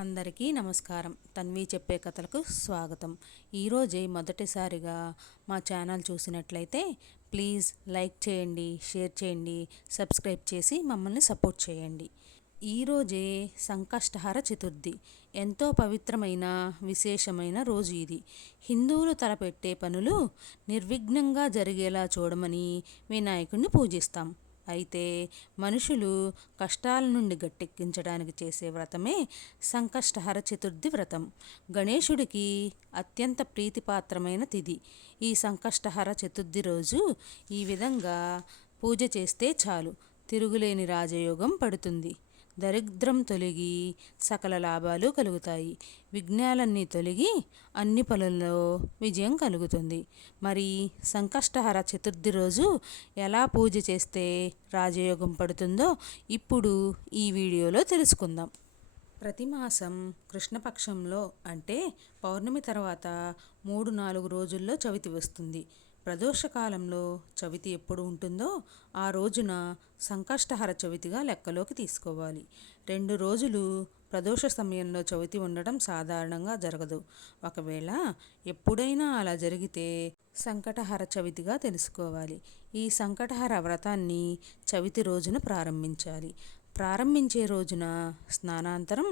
అందరికీ నమస్కారం. తన్వి చెప్పే కథలకు స్వాగతం. ఈరోజే మొదటిసారిగా మా ఛానల్ చూసినట్లయితే ప్లీజ్ లైక్ చేయండి, షేర్ చేయండి, సబ్స్క్రైబ్ చేసి మమ్మల్ని సపోర్ట్ చేయండి. ఈరోజే సంకష్టహర చతుర్థి. ఎంతో పవిత్రమైన విశేషమైన రోజు ఇది. హిందువులు తలపెట్టే పనులు నిర్విఘ్నంగా జరిగేలా చూడమని వినాయకుడిని పూజిస్తాం. అయితే మనుషులు కష్టాల నుండి గట్టెక్కించడానికి చేసే వ్రతమే సంకష్టహర చతుర్థి వ్రతం. గణేశుడికి అత్యంత ప్రీతిపాత్రమైన తిథి ఈ సంకష్టహర చతుర్థి రోజు. ఈ విధంగా పూజ చేస్తే చాలు, తిరుగులేని రాజయోగం పడుతుంది. దరిద్రం తొలగి సకల లాభాలు కలుగుతాయి. విఘ్నాలన్నీ తొలగి అన్ని పనుల్లో విజయం కలుగుతుంది. మరి సంకష్టహర చతుర్థి రోజు ఎలా పూజ చేస్తే రాజయోగం పడుతుందో ఇప్పుడు ఈ వీడియోలో తెలుసుకుందాం. ప్రతి మాసం కృష్ణపక్షంలో అంటే పౌర్ణమి తర్వాత 3-4 రోజుల్లో చవితి వస్తుంది. ప్రదోషకాలంలో చవితి ఎప్పుడు ఉంటుందో ఆ రోజున సంకష్టహర చవితిగా లెక్కలోకి తీసుకోవాలి. 2 రోజులు ప్రదోష సమయంలో చవితి ఉండడం సాధారణంగా జరగదు. ఒకవేళ ఎప్పుడైనా అలా జరిగితే సంకటహర చవితిగా తెలుసుకోవాలి. ఈ సంకటహర వ్రతాన్ని చవితి రోజున ప్రారంభించాలి. ప్రారంభించే రోజున స్నానాంతరం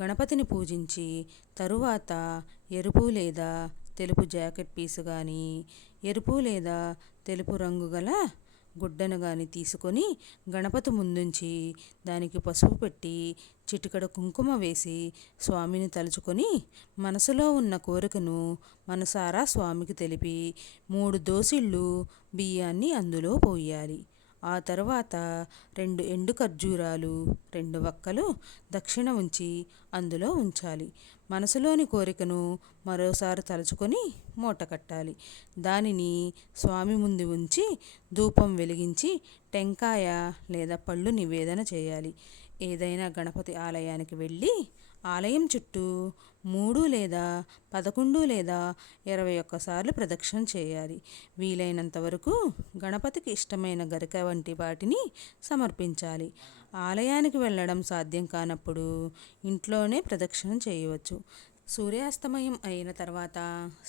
గణపతిని పూజించి తరువాత ఎరుపు లేదా తెలుపు జాకెట్ పీసు కానీ, ఎరుపు లేదా తెలుపు రంగు గల గుడ్డను కానీ తీసుకొని గణపతి ముందుంచి దానికి పసుపు పెట్టి చిటికెడు కుంకుమ వేసి స్వామిని తలుచుకొని మనసులో ఉన్న కోరికను మనసారా స్వామికి తెలిపి 3 దోసిళ్ళు బియ్యాన్ని అందులో పోయాలి. ఆ తరువాత 2 ఎండు ఖర్జూరాలు, 2 వక్కలు దక్షిణ ఉంచి అందులో ఉంచాలి. మనసులోని కోరికను మరోసారి తలుచుకొని మూట కట్టాలి. దానిని స్వామి ముందు ఉంచి ధూపం వెలిగించి టెంకాయ లేదా పళ్ళు నివేదన చేయాలి. ఏదైనా గణపతి ఆలయానికి వెళ్ళి ఆలయం చుట్టూ 3 లేదా 11 లేదా 21 సార్లు ప్రదక్షిణ చేయాలి. వీలైనంత వరకు గణపతికి ఇష్టమైన గరిక వంటి వాటిని సమర్పించాలి. ఆలయానికి వెళ్ళడం సాధ్యం కానప్పుడు ఇంట్లోనే ప్రదక్షిణ చేయవచ్చు. సూర్యాస్తమయం అయిన తర్వాత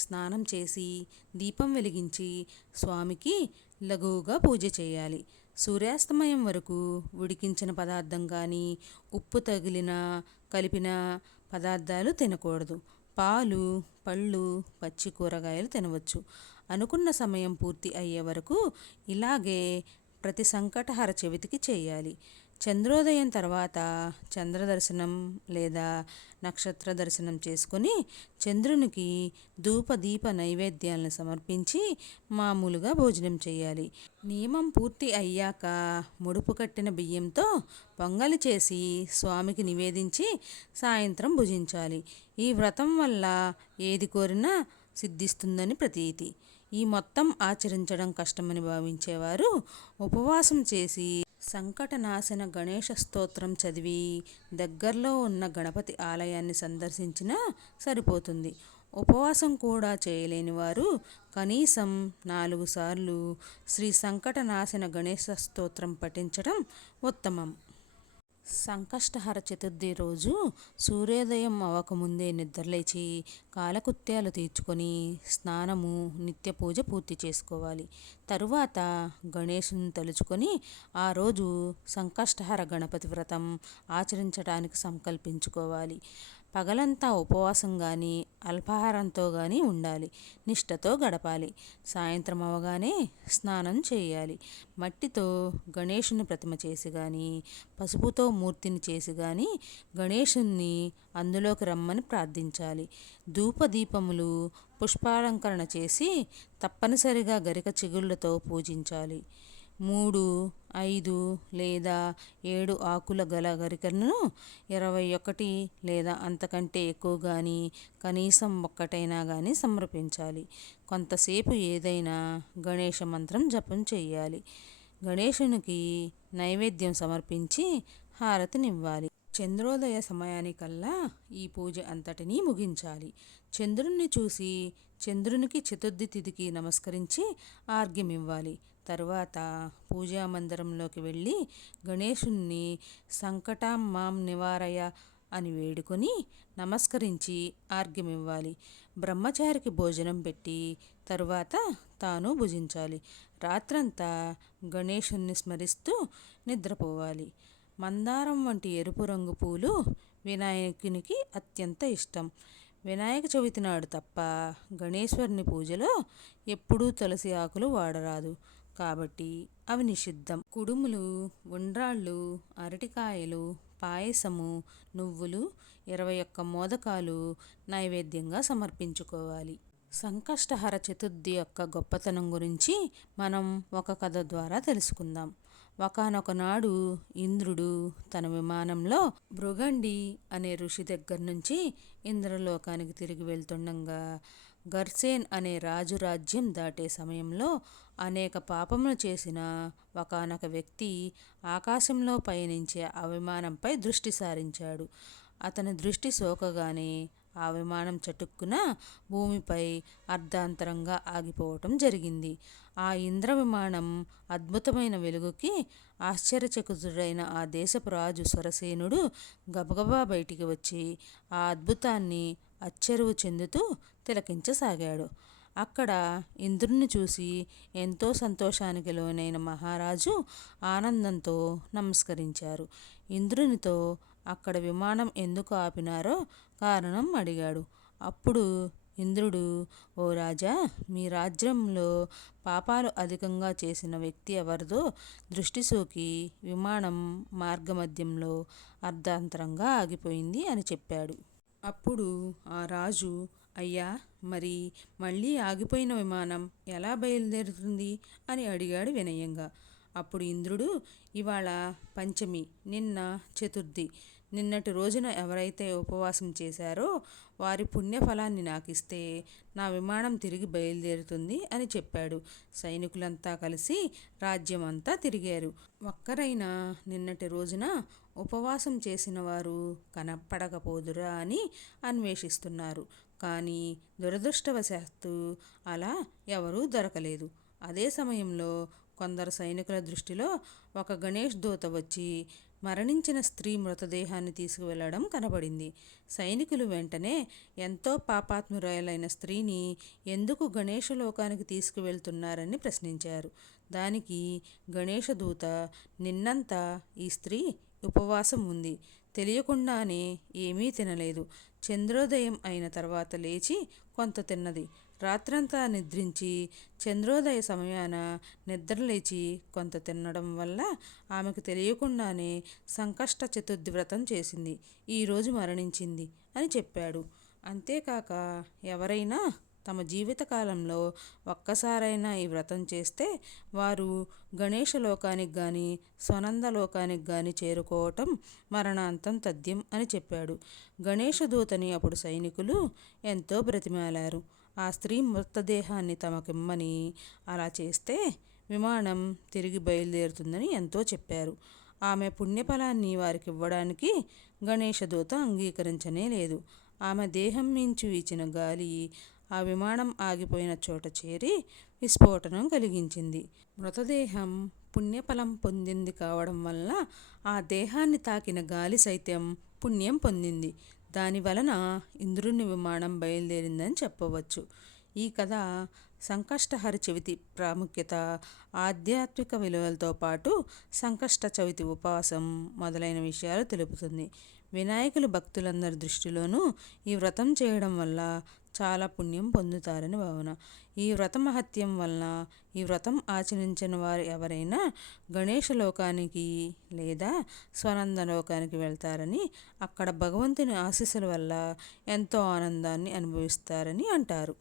స్నానం చేసి దీపం వెలిగించి స్వామికి లఘువుగా పూజ చేయాలి. సూర్యాస్తమయం వరకు ఉడికించిన పదార్థం కానీ, ఉప్పు తగిలిన కలిపిన పదార్థాలు తినకూడదు. పాలు, పళ్ళు, పచ్చి కూరగాయలు తినవచ్చు. అనుకున్న సమయం పూర్తి అయ్యే వరకు ఇలాగే ప్రతి సంకటహర చవితికి చేయాలి. చంద్రోదయం తర్వాత చంద్రదర్శనం లేదా నక్షత్ర దర్శనం చేసుకొని చంద్రునికి ధూప దీప నైవేద్యాలను సమర్పించి మామూలుగా భోజనం చేయాలి. నియమం పూర్తి అయ్యాక ముడుపు కట్టిన బియ్యంతో పొంగలి చేసి స్వామికి నివేదించి సాయంత్రం భుజించాలి. ఈ వ్రతం వల్ల ఏది కోరినా సిద్ధిస్తుందని ప్రతీతి. ఈ మొత్తం ఆచరించడం కష్టమని భావించేవారు ఉపవాసం చేసి సంకటనాశన గణేశ స్తోత్రం చదివి దగ్గరలో ఉన్న గణపతి ఆలయాన్ని సందర్శించినా సరిపోతుంది. ఉపవాసం కూడా చేయలేని వారు కనీసం 4 సార్లు శ్రీ సంకటనాశన గణేశ స్తోత్రం పఠించడం ఉత్తమం. సంకష్టహర చతుర్థి రోజు సూర్యోదయం అవ్వకముందే నిద్రలేచి కాలకృత్యాలు తీర్చుకొని స్నానము, నిత్య పూజ పూర్తి చేసుకోవాలి. తరువాత గణేశుని తలుచుకొని ఆ రోజు సంకష్టహర గణపతి వ్రతం ఆచరించడానికి సంకల్పించుకోవాలి. పగలంతా ఉపవాసం కానీ అల్పాహారంతో కానీ ఉండాలి. నిష్టతో గడపాలి. సాయంత్రం అవగానే స్నానం చేయాలి. మట్టితో గణేశుని ప్రతిమ చేసి కానీ, పసుపుతో మూర్తిని చేసి కానీ గణేశుని అందులోకి రమ్మని ప్రార్థించాలి. ధూపదీపములు, పుష్పాలంకరణ చేసి తప్పనిసరిగా గరిక చిగుళ్లతో పూజించాలి. 3, 5 లేదా 7 ఆకుల గల గరికను 21 లేదా అంతకంటే ఎక్కువ కానీ, కనీసం ఒక్కటైనా కానీ సమర్పించాలి. కొంతసేపు ఏదైనా గణేశ మంత్రం జపం చేయాలి. గణేశునికి నైవేద్యం సమర్పించి హారతినివ్వాలి. చంద్రోదయ సమయానికల్లా ఈ పూజ అంతటినీ ముగించాలి. చంద్రుణ్ణి చూసి చంద్రునికి చతుర్థి తిథికి నమస్కరించి ఆర్ఘ్యమివ్వాలి. తరువాత పూజా మందిరంలోకి వెళ్ళి గణేశుణ్ణి సంకటాం మాం నివారయ అని వేడుకొని నమస్కరించి ఆర్ఘ్యమివ్వాలి. బ్రహ్మచారికి భోజనం పెట్టి తరువాత తాను భుజించాలి. రాత్రంతా గణేశుణ్ణి స్మరిస్తూ నిద్రపోవాలి. మందారం వంటి ఎరుపు రంగు పూలు వినాయకునికి అత్యంత ఇష్టం. వినాయక చవితి నాడు తప్ప గణేశ్వరుని పూజలో ఎప్పుడూ తులసి ఆకులు వాడరాదు. కాబట్టి అవి నిషిద్ధం. కుడుములు, ఉండ్రాళ్ళు, అరటికాయలు, పాయసము, నువ్వులు, 21 మోదకాలు నైవేద్యంగా సమర్పించుకోవాలి. సంకష్టహర చతుర్థి యొక్క గొప్పతనం గురించి మనం ఒక కథ ద్వారా తెలుసుకుందాం. ఒకానొక నాడు ఇంద్రుడు తన విమానంలో భృగండి అనే ఋషి దగ్గర నుంచి ఇంద్రలోకానికి తిరిగి వెళ్తుండగా గర్సేన్ అనే రాజు రాజ్యం దాటే సమయంలో అనేక పాపములు చేసిన ఒకానొక వ్యక్తి ఆకాశంలో పయనించే ఆ విమానంపై దృష్టి సారించాడు. అతని దృష్టి సోకగానే ఆ విమానం చటుక్కున భూమిపై అర్ధాంతరంగా ఆగిపోవటం జరిగింది. ఆ ఇంద్ర విమానం అద్భుతమైన వెలుగుకి ఆశ్చర్యచకితుడైన ఆ దేశపు రాజు సురసేనుడు గబగబా బయటికి వచ్చి ఆ అద్భుతాన్ని అచ్చెరువు చెందుతూ తిలకించసాగాడు. అక్కడ ఇంద్రుణ్ణి చూసి ఎంతో సంతోషానికి లోనైన మహారాజు ఆనందంతో నమస్కరించారు. ఇంద్రునితో అక్కడ విమానం ఎందుకు ఆపినారో కారణం అడిగాడు. అప్పుడు ఇంద్రుడు, ఓ రాజా, మీ రాజ్యంలో పాపాలు అధికంగా చేసిన వ్యక్తి ఎవరిదో దృష్టి సోకి విమానం మార్గమధ్యంలో అర్ధాంతరంగా ఆగిపోయింది అని చెప్పాడు. అప్పుడు ఆ రాజు, అయ్యా, మరి మళ్ళీ ఆగిపోయిన విమానం ఎలా బయలుదేరుతుంది అని అడిగాడు వినయంగా. అప్పుడు ఇంద్రుడు, ఇవాళ పంచమి, నిన్న చతుర్థి. నిన్నటి రోజున ఎవరైతే ఉపవాసం చేశారో వారి పుణ్యఫలాన్ని నాకిస్తే నా విమానం తిరిగి బయలుదేరుతుంది అని చెప్పాడు. సైనికులంతా కలిసి రాజ్యమంతా తిరిగారు. ఒక్కరైనా నిన్నటి రోజున ఉపవాసం చేసిన వారు కనపడకపోదురా అని అన్వేషిస్తున్నారు. కానీ దురదృష్టవశాత్తు అలా ఎవరూ దొరకలేదు. అదే సమయంలో కొందరు సైనికుల దృష్టిలో ఒక గణేష్ దూత వచ్చి మరణించిన స్త్రీ మృతదేహాన్ని తీసుకువెళ్లడం కనబడింది. సైనికులు వెంటనే ఎంతో పాపాత్మురాలైన స్త్రీని ఎందుకు గణేశలోకానికి తీసుకువెళ్తున్నారని ప్రశ్నించారు. దానికి గణేశదూత, నిన్నంతా ఈ స్త్రీ ఉపవాసం ఉంది, తెలియకుండానే ఏమీ తినలేదు. చంద్రోదయం అయిన తర్వాత లేచి కొంత తిన్నది. రాత్రంతా నిద్రించి చంద్రోదయ సమయాన నిద్రలేచి కొంత తినడం వల్ల ఆమెకు తెలియకుండానే సంకష్ట చతుర్థి వ్రతం చేసింది. ఈరోజు మరణించింది అని చెప్పాడు. అంతేకాక ఎవరైనా తమ జీవితకాలంలో ఒక్కసారైనా ఈ వ్రతం చేస్తే వారు గణేశలోకానికి గాని స్వనందలోకానికి గాని చేరుకోవటం మరణాంతం తథ్యం అని చెప్పాడు. గణేశదూతని అప్పుడు సైనికులు ఎంతో బ్రతిమాలారు. ఆ స్త్రీ మృతదేహాన్ని తమకిమ్మని, అలా చేస్తే విమానం తిరిగి బయలుదేరుతుందని ఎంతో చెప్పారు. ఆమె పుణ్యఫలాన్ని వారికివ్వడానికి గణేశదూత అంగీకరించనే లేదు. ఆమె దేహం నుంచి వీచిన గాలి ఆ విమానం ఆగిపోయిన చోట చేరి విస్ఫోటనం కలిగించింది. మృతదేహం పుణ్యఫలం పొందింది కావడం వల్ల ఆ దేహాన్ని తాకిన గాలి సైతం పుణ్యం పొందింది. దానివలన ఇంద్రుని విమానం బయలుదేరిందని చెప్పవచ్చు. ఈ కథ సంకష్టహర చవితి ప్రాముఖ్యత, ఆధ్యాత్మిక విలువలతో పాటు సంకష్ట చవితి ఉపవాసం మొదలైన విషయాలు తెలుపుతుంది. వినాయకులు భక్తులందరి దృష్టిలోనూ ఈ వ్రతం చేయడం వల్ల చాలా పుణ్యం పొందుతారని భావన. ఈ వ్రత మహత్యం వలన ఈ వ్రతం ఆచరించిన వారు ఎవరైనా గణేశలోకానికి లేదా స్వనందలోకానికి వెళ్తారని, అక్కడ భగవంతుని ఆశీస్సుల వల్ల ఎంతో ఆనందాన్ని అనుభవిస్తారని అంటారు.